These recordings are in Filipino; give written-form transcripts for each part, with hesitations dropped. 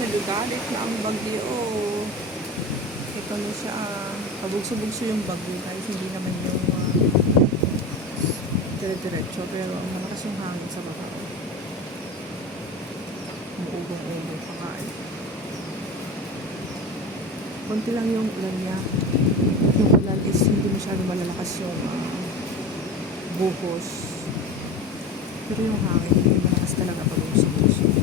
nagagalit na ang bagyo. Ito na siya, pabugso-bugso yung bagyo guys, hindi naman yung dire-diretso, pero malakas yung hangin sa baba. Umuugong-ugong pa nga eh. Konti lang yung ulan niya. Yung ulan is hindi masyado malalakas yung buhos. Pero yung hangin, hindi malakas talaga pabugso-bugso.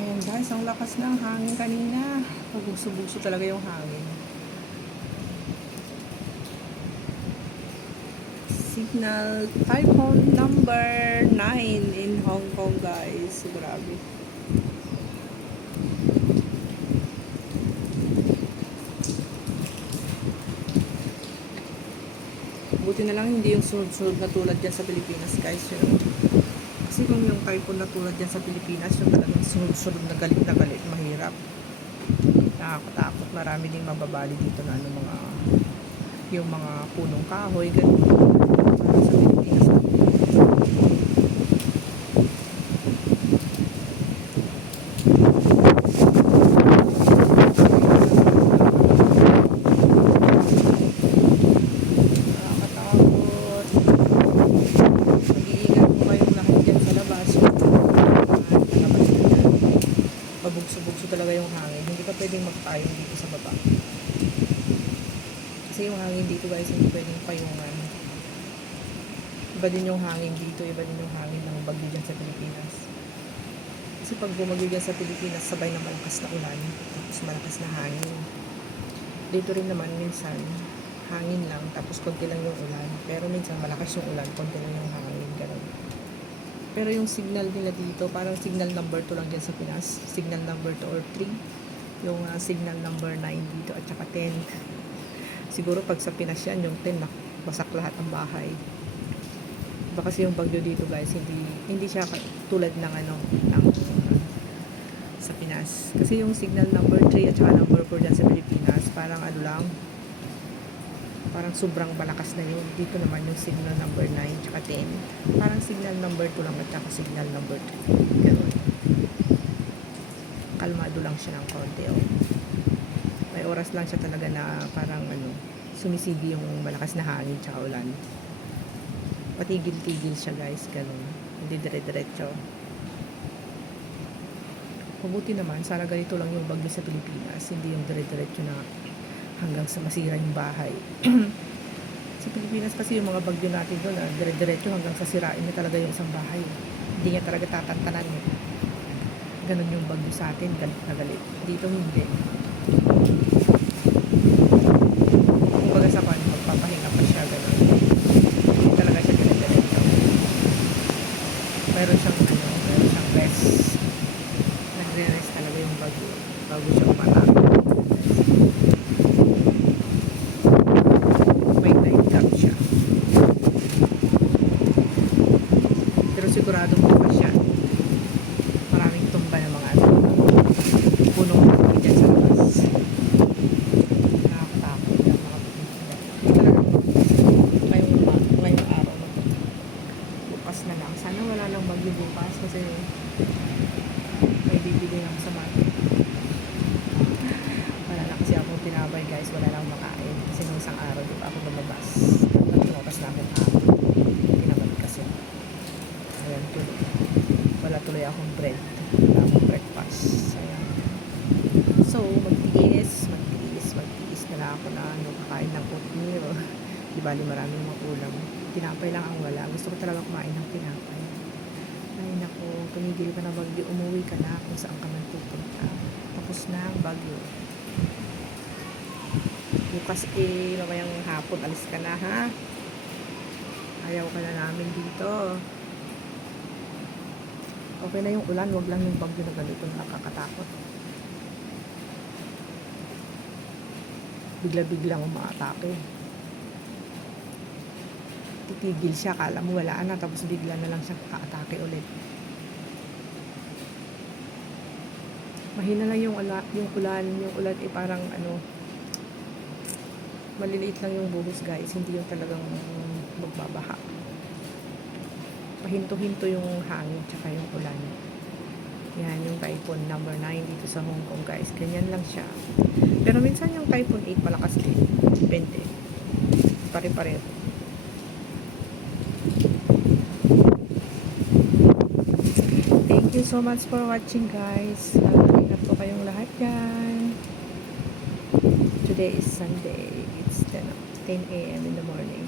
Ayan guys, ang lakas ng hangin kanina. Pabugso-bugso talaga yung hangin. Signal typhoon number 9 in Hong Kong guys. Grabe. Buti na lang hindi yung sunod-sunod na tulad dyan sa Pilipinas guys. Kasi kung yung typhoon na tulad dyan sa Pilipinas, yung talagang sunod-sunod na galit, mahirap. Nakakatakot. Marami ding mababali dito na yung mga punong kahoy, ganun. Para sa Pilipinas na. Pabugso-bugso talaga yung hangin. Hindi ka pwedeng magpayong dito sa baba. Kasi yung hangin dito guys, hindi pwedeng payungan. Iba din yung hangin dito, iba din yung hangin ng bagyo dyan sa Pilipinas. Kasi pag bumagyo dyan sa Pilipinas, sabay na malakas na ulan, tapos malakas na hangin. Dito rin naman minsan, hangin lang, tapos konti lang yung ulan. Pero minsan malakas yung ulan, konti lang yung hangin, gano'n. Pero yung signal nila dito, parang signal number 2 lang dyan sa Pinas. Signal number 2 or 3. Yung signal number 9 dito at saka 10. Siguro pag sa Pinas yan, yung 10, basak lahat ang bahay. Iba kasi yung bagyo dito guys, hindi siya tulad ng sa Pinas. Kasi yung signal number 3 at saka number 4 dyan sa Pilipinas, parang lang, parang sobrang malakas na yun. Dito naman yung signal number 9 tsaka 10. Parang signal number 2 lang at saka signal number 2. Ganun. Kalmado lang siya ng konti. Oh. May oras lang siya talaga na parang sumisigi yung malakas na hangin tsaka ulan. Patigil-tigil siya guys. Ganun. Hindi dire-diretso. Mabuti naman, sana ganito lang yung bagyo sa Pilipinas. Hindi yung dire-diretso na hanggang sa masira yung bahay. Sa Pilipinas kasi yung mga bagyo natin doon, dire-diretso hanggang sa sirain na talaga yung isang bahay. Hindi niya talaga tatantanan. Ganun yung bagyo sa atin, galit na galit. Dito hindi. Kumbaga sa kanya, magpapahinga pa siya, ganun. Hindi talaga siya dire-diretso. Meron siyang rest. Nagre-rest talaga yung bagyo bago siya umatake. Siguradong bukas yan. Maraming tumba ng mga punong kahoy dyan sa labas. Nakakatakot yan mga pupunta. Hindi talaga ngayong araw na to. Bukas na lang. Sana wala lang bagyo bukas kasi may bibili lang sa market. Wala lang kasi akong tinapay guys. Wala lang makain. Kasi nung isang araw di pa ako lumabas. Lumabas na akong hapon. Tinamad kasi. Ayan, wala tuloy akong bread. Wala akong breakfast. Ayan. So, magtiis na lang ako na kakain ng oatmeal. Di bali maraming mga ulam. Tinapay lang ang wala. Gusto ko talaga kumain ng tinapay. Ay naku, tumigil ka na bagyo, umuwi ka na kung saan ka man pupunta. Tapos na ang bagyo. Bukas mamayang hapon, alis ka na ha. Ayaw ka na namin dito. Okay na yung ulan, wag lang yung bagyo na ganito, nakakatakot. Bigla-biglang umaatake. Titigil siya, kala mo wala na, tapos bigla na lang siya kaatake ulit. Mahina lang yung ulan, parang maliliit lang yung buhos guys, hindi yung talagang magbabaha. Pahinto-hinto yung hangin tsaka yung ulan. Yan yung typhoon number 9 dito sa Hong Kong guys, ganyan lang siya. Pero minsan yung typhoon 8 malakas din, depende, pare-pareho. Thank you so much for watching guys. Ingat po kayong lahat yan. Today is Sunday. It's 10 a.m. in the morning.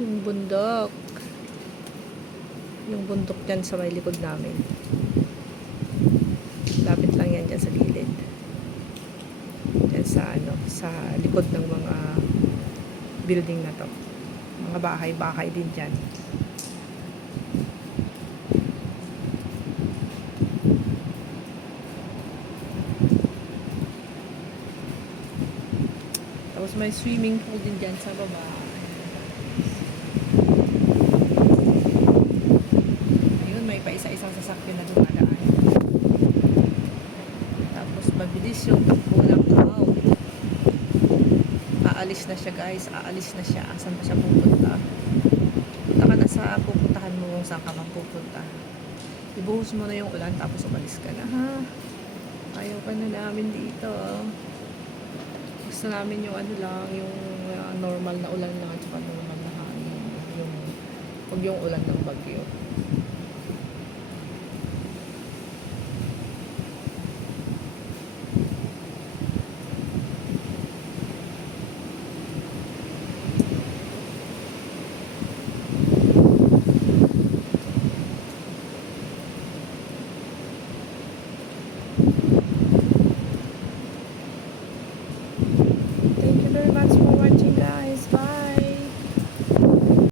Yung bundok. Yung bundok dyan sa may likod namin. Lapit lang yan dyan sa gilid. Dyan sa likod ng mga building na to. Mga bahay-bahay din dyan. Tapos may swimming pool din dyan sa baba. Ayun, may pa isa-isang sasakyan na dumadaan. Tapos mabilis yung takbo ng cow. Aalis na siya guys, aalis na siya. Saan pa siya pupunta? Punta ka na sa pupuntahan mo kung saan ka pupunta. Ibuhos mo na yung ulan tapos umalis ka na ha. Ayaw ka na namin dito. Gusto namin yung yung normal na ulan lang at saka normal na hangin. Huwag yung ulan ng bagyo.